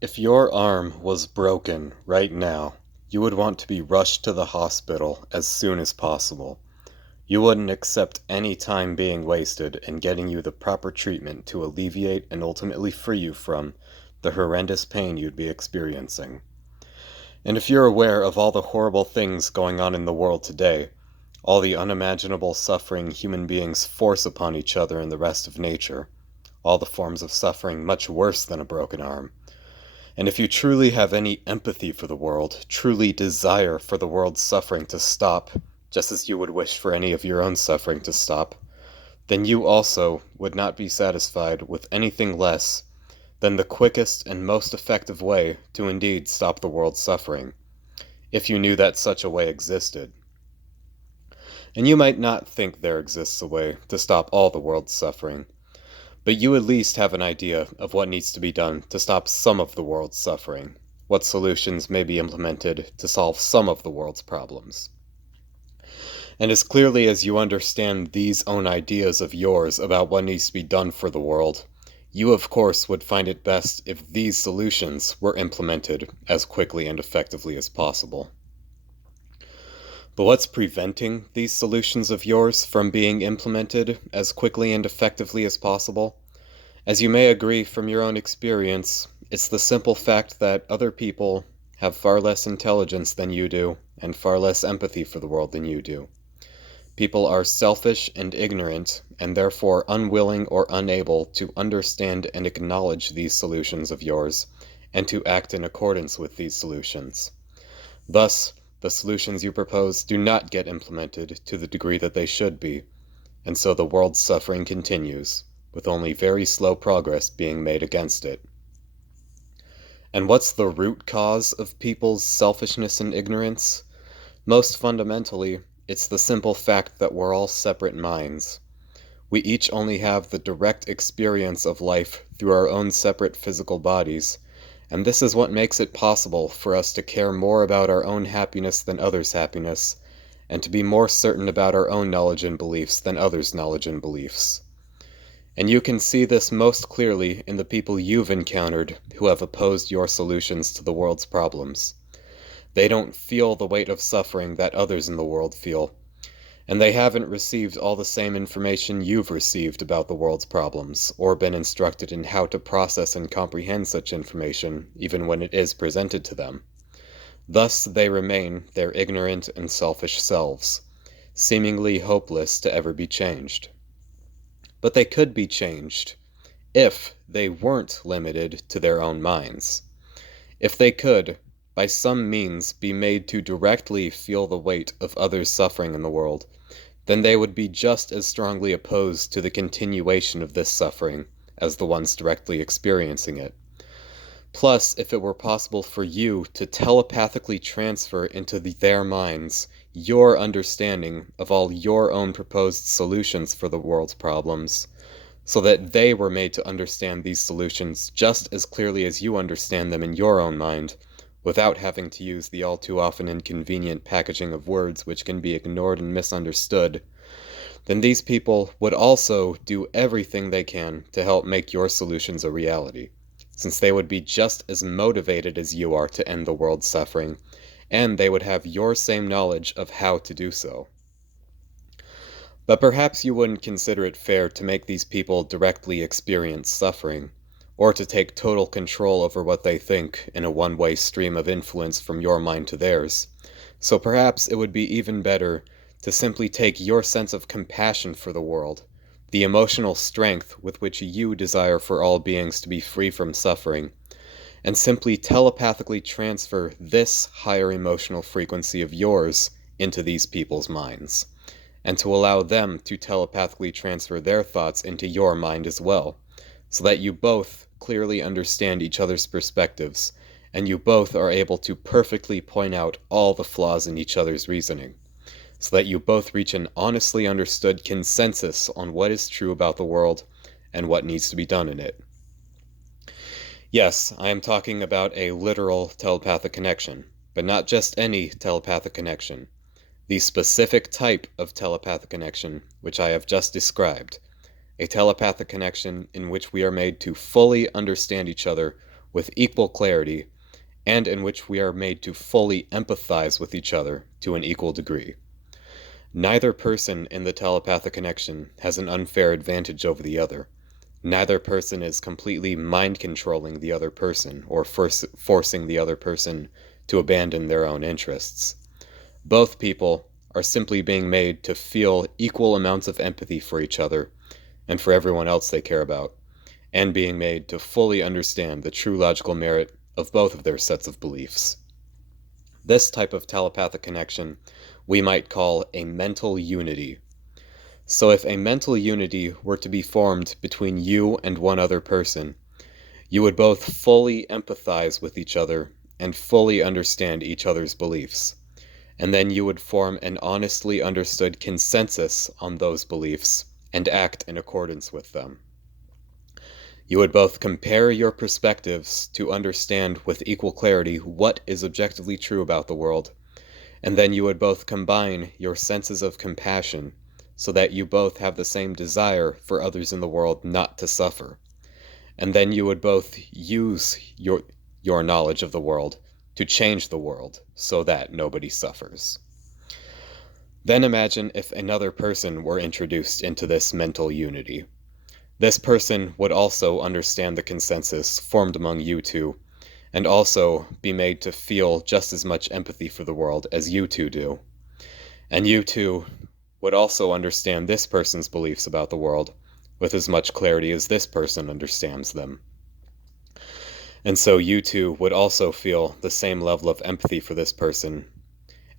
If your arm was broken right now, you would want to be rushed to the hospital as soon as possible. You wouldn't accept any time being wasted in getting you the proper treatment to alleviate and ultimately free you from the horrendous pain you'd be experiencing. And if you're aware of all the horrible things going on in the world today, all the unimaginable suffering human beings force upon each other and the rest of nature, all the forms of suffering much worse than a broken arm, and if you truly have any empathy for the world, truly desire for the world's suffering to stop, just as you would wish for any of your own suffering to stop, then you also would not be satisfied with anything less than the quickest and most effective way to indeed stop the world's suffering, if you knew that such a way existed. And you might not think there exists a way to stop all the world's suffering, but you at least have an idea of what needs to be done to stop some of the world's suffering, what solutions may be implemented to solve some of the world's problems. And as clearly as you understand these own ideas of yours about what needs to be done for the world, you of course would find it best if these solutions were implemented as quickly and effectively as possible. But what's preventing these solutions of yours from being implemented as quickly and effectively as possible? As you may agree from your own experience, it's the simple fact that other people have far less intelligence than you do, and far less empathy for the world than you do. People are selfish and ignorant, and therefore unwilling or unable to understand and acknowledge these solutions of yours, and to act in accordance with these solutions. Thus, the solutions you propose do not get implemented to the degree that they should be, and so the world's suffering continues, with only very slow progress being made against it. And what's the root cause of people's selfishness and ignorance? Most fundamentally, it's the simple fact that we're all separate minds. We each only have the direct experience of life through our own separate physical bodies, and this is what makes it possible for us to care more about our own happiness than others' happiness, and to be more certain about our own knowledge and beliefs than others' knowledge and beliefs. And you can see this most clearly in the people you've encountered who have opposed your solutions to the world's problems. They don't feel the weight of suffering that others in the world feel, and they haven't received all the same information you've received about the world's problems, or been instructed in how to process and comprehend such information, even when it is presented to them. Thus they remain their ignorant and selfish selves, seemingly hopeless to ever be changed. But they could be changed, if they weren't limited to their own minds. If they could, by some means, be made to directly feel the weight of others' suffering in the world, then they would be just as strongly opposed to the continuation of this suffering as the ones directly experiencing it. Plus, if it were possible for you to telepathically transfer into their minds your understanding of all your own proposed solutions for the world's problems, so that they were made to understand these solutions just as clearly as you understand them in your own mind, without having to use the all too often inconvenient packaging of words which can be ignored and misunderstood, then these people would also do everything they can to help make your solutions a reality, since they would be just as motivated as you are to end the world's suffering, and they would have your same knowledge of how to do so. But perhaps you wouldn't consider it fair to make these people directly experience suffering, or to take total control over what they think in a one-way stream of influence from your mind to theirs. So perhaps it would be even better to simply take your sense of compassion for the world, the emotional strength with which you desire for all beings to be free from suffering, and simply telepathically transfer this higher emotional frequency of yours into these people's minds, and to allow them to telepathically transfer their thoughts into your mind as well, so that you both clearly understand each other's perspectives, and you both are able to perfectly point out all the flaws in each other's reasoning, so that you both reach an honestly understood consensus on what is true about the world and what needs to be done in it. Yes, I am talking about a literal telepathic connection, but not just any telepathic connection. The specific type of telepathic connection which I have just described, a telepathic connection in which we are made to fully understand each other with equal clarity, and in which we are made to fully empathize with each other to an equal degree. Neither person in the telepathic connection has an unfair advantage over the other. Neither person is completely mind-controlling the other person or forcing the other person to abandon their own interests. Both people are simply being made to feel equal amounts of empathy for each other and for everyone else they care about, and being made to fully understand the true logical merit of both of their sets of beliefs. This type of telepathic connection we might call a mental unity. So if a mental unity were to be formed between you and one other person, you would both fully empathize with each other and fully understand each other's beliefs, and then you would form an honestly understood consensus on those beliefs and act in accordance with them. You would both compare your perspectives to understand with equal clarity what is objectively true about the world, and then you would both combine your senses of compassion so that you both have the same desire for others in the world not to suffer. And then you would both use your knowledge of the world to change the world so that nobody suffers. Then imagine if another person were introduced into this mental unity. This person would also understand the consensus formed among you two, and also be made to feel just as much empathy for the world as you two do. And you two would also understand this person's beliefs about the world with as much clarity as this person understands them. And so you two would also feel the same level of empathy for this person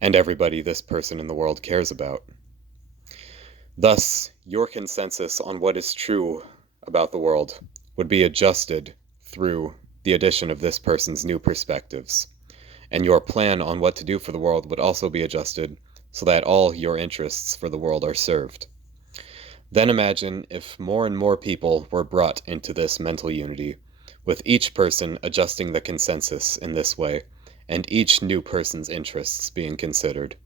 and everybody this person in the world cares about. Thus, your consensus on what is true about the world would be adjusted through the addition of this person's new perspectives, and your plan on what to do for the world would also be adjusted so that all your interests for the world are served. Then imagine if more and more people were brought into this mental unity, with each person adjusting the consensus in this way, and each new person's interests being considered,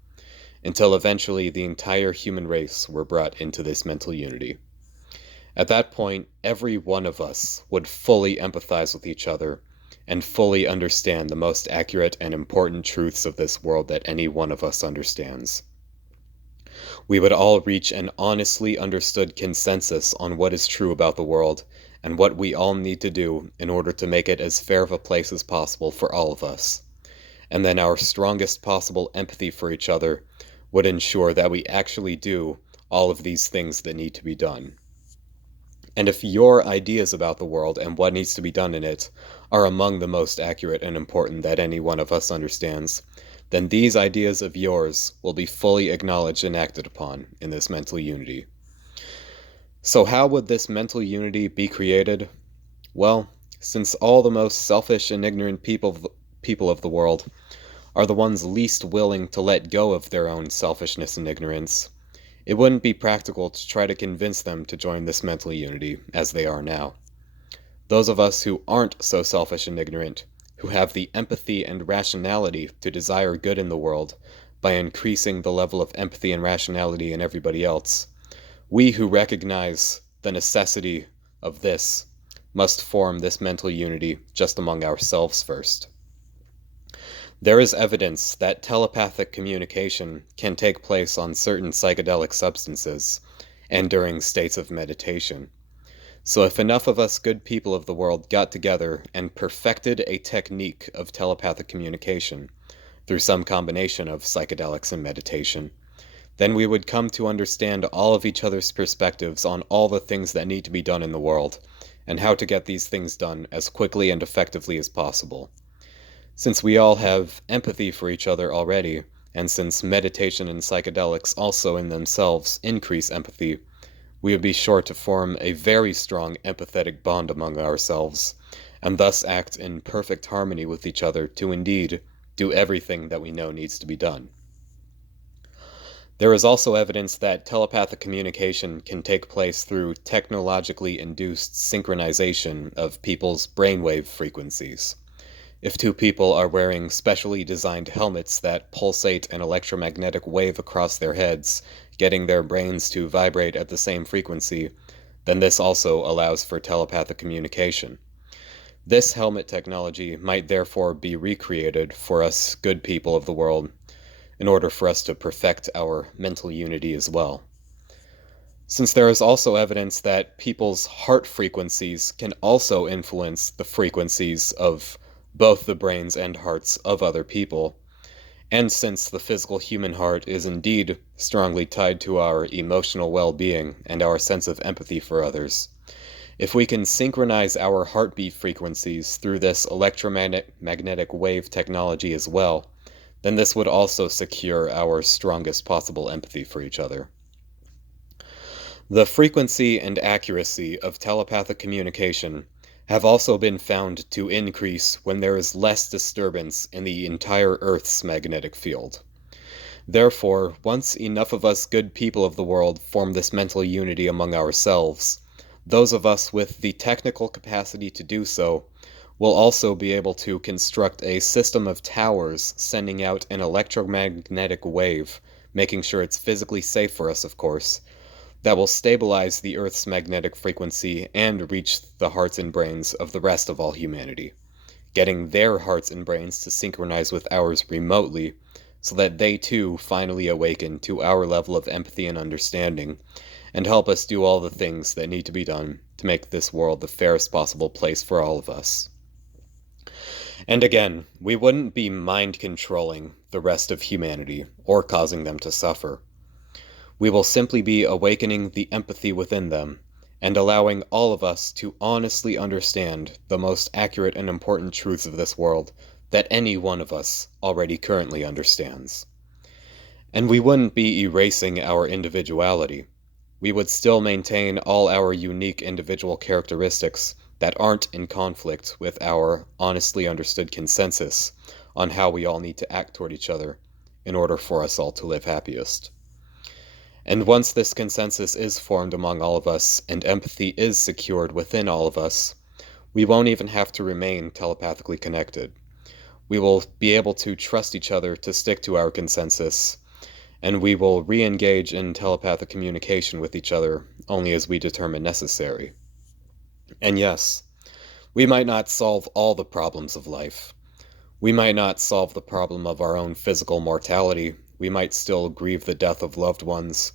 until eventually the entire human race were brought into this mental unity. At that point, every one of us would fully empathize with each other and fully understand the most accurate and important truths of this world that any one of us understands. We would all reach an honestly understood consensus on what is true about the world and what we all need to do in order to make it as fair of a place as possible for all of us. And then our strongest possible empathy for each other would ensure that we actually do all of these things that need to be done. And if your ideas about the world and what needs to be done in it are among the most accurate and important that any one of us understands, then these ideas of yours will be fully acknowledged and acted upon in this mental unity. So how would this mental unity be created? Well, since all the most selfish and ignorant people of the world are the ones least willing to let go of their own selfishness and ignorance, it wouldn't be practical to try to convince them to join this mental unity as they are now. Those of us who aren't so selfish and ignorant, who have the empathy and rationality to desire good in the world by increasing the level of empathy and rationality in everybody else, we who recognize the necessity of this must form this mental unity just among ourselves first. There is evidence that telepathic communication can take place on certain psychedelic substances and during states of meditation. So if enough of us good people of the world got together and perfected a technique of telepathic communication through some combination of psychedelics and meditation, then we would come to understand all of each other's perspectives on all the things that need to be done in the world and how to get these things done as quickly and effectively as possible. Since we all have empathy for each other already, and since meditation and psychedelics also in themselves increase empathy, we would be sure to form a very strong empathetic bond among ourselves, and thus act in perfect harmony with each other to indeed do everything that we know needs to be done. There is also evidence that telepathic communication can take place through technologically induced synchronization of people's brainwave frequencies. If two people are wearing specially designed helmets that pulsate an electromagnetic wave across their heads, getting their brains to vibrate at the same frequency, then this also allows for telepathic communication. This helmet technology might therefore be recreated for us good people of the world in order for us to perfect our mental unity as well. Since there is also evidence that people's heart frequencies can also influence the frequencies of both the brains and hearts of other people, and since the physical human heart is indeed strongly tied to our emotional well-being and our sense of empathy for others, if we can synchronize our heartbeat frequencies through this electromagnetic wave technology as well, then this would also secure our strongest possible empathy for each other. The frequency and accuracy of telepathic communication have also been found to increase when there is less disturbance in the entire Earth's magnetic field. Therefore, once enough of us good people of the world form this mental unity among ourselves, those of us with the technical capacity to do so will also be able to construct a system of towers sending out an electromagnetic wave, making sure it's physically safe for us, of course, that will stabilize the Earth's magnetic frequency and reach the hearts and brains of the rest of all humanity, getting their hearts and brains to synchronize with ours remotely, so that they too finally awaken to our level of empathy and understanding, and help us do all the things that need to be done to make this world the fairest possible place for all of us. And again, we wouldn't be mind controlling the rest of humanity or causing them to suffer. We will simply be awakening the empathy within them and allowing all of us to honestly understand the most accurate and important truths of this world that any one of us already currently understands. And we wouldn't be erasing our individuality. We would still maintain all our unique individual characteristics that aren't in conflict with our honestly understood consensus on how we all need to act toward each other in order for us all to live happiest. And once this consensus is formed among all of us and empathy is secured within all of us, we won't even have to remain telepathically connected. We will be able to trust each other to stick to our consensus, and we will re-engage in telepathic communication with each other only as we determine necessary. And yes, we might not solve all the problems of life. We might not solve the problem of our own physical mortality. We might still grieve the death of loved ones,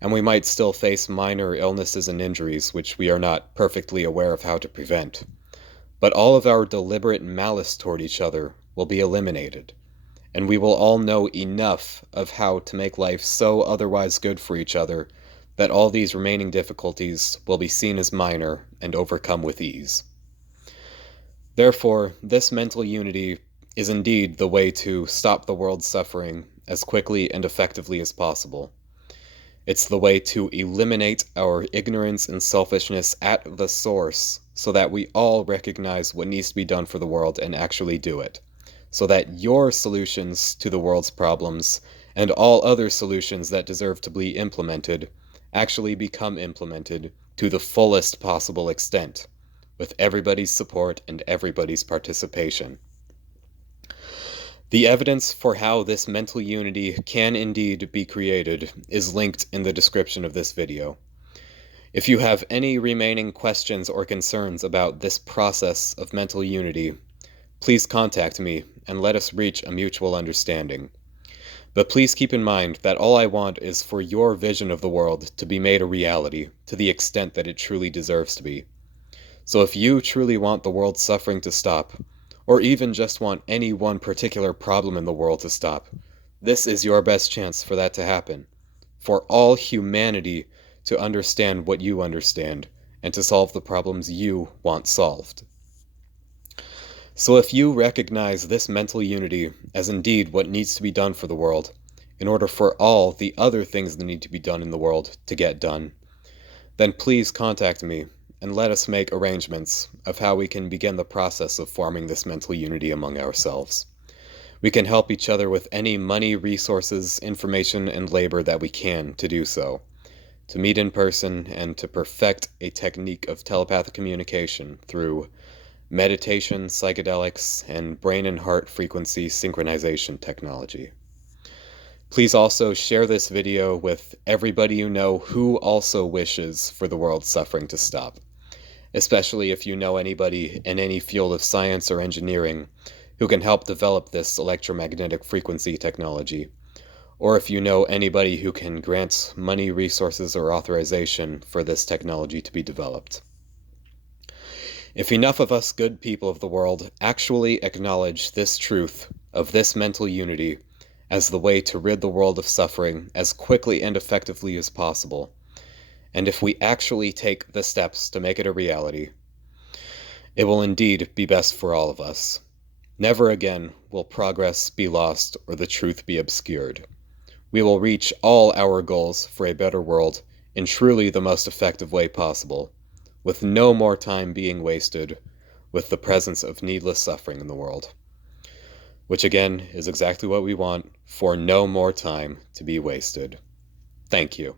and we might still face minor illnesses and injuries which we are not perfectly aware of how to prevent. But all of our deliberate malice toward each other will be eliminated, and we will all know enough of how to make life so otherwise good for each other that all these remaining difficulties will be seen as minor and overcome with ease. Therefore, this mental unity is indeed the way to stop the world's suffering as quickly and effectively as possible. It's the way to eliminate our ignorance and selfishness at the source so that we all recognize what needs to be done for the world and actually do it, so that your solutions to the world's problems and all other solutions that deserve to be implemented actually become implemented to the fullest possible extent, with everybody's support and everybody's participation. The evidence for how this mental unity can indeed be created is linked in the description of this video. If you have any remaining questions or concerns about this process of mental unity, please contact me and let us reach a mutual understanding. But please keep in mind that all I want is for your vision of the world to be made a reality to the extent that it truly deserves to be. So if you truly want the world's suffering to stop, or even just want any one particular problem in the world to stop, this is your best chance for that to happen. For all humanity to understand what you understand, and to solve the problems you want solved. So if you recognize this mental unity as indeed what needs to be done for the world, in order for all the other things that need to be done in the world to get done, then please contact me and let us make arrangements of how we can begin the process of forming this mental unity among ourselves. We can help each other with any money, resources, information, and labor that we can to do so, to meet in person and to perfect a technique of telepathic communication through meditation, psychedelics, and brain and heart frequency synchronization technology. Please also share this video with everybody you know who also wishes for the world's suffering to stop. especially if you know anybody in any field of science or engineering who can help develop this electromagnetic frequency technology, or if you know anybody who can grant money, resources, or authorization for this technology to be developed. If enough of us good people of the world actually acknowledge this truth of this mental unity as the way to rid the world of suffering as quickly and effectively as possible, and if we actually take the steps to make it a reality, it will indeed be best for all of us. Never again will progress be lost or the truth be obscured. We will reach all our goals for a better world in truly the most effective way possible, with no more time being wasted with the presence of needless suffering in the world. Which again is exactly what we want, for no more time to be wasted. Thank you.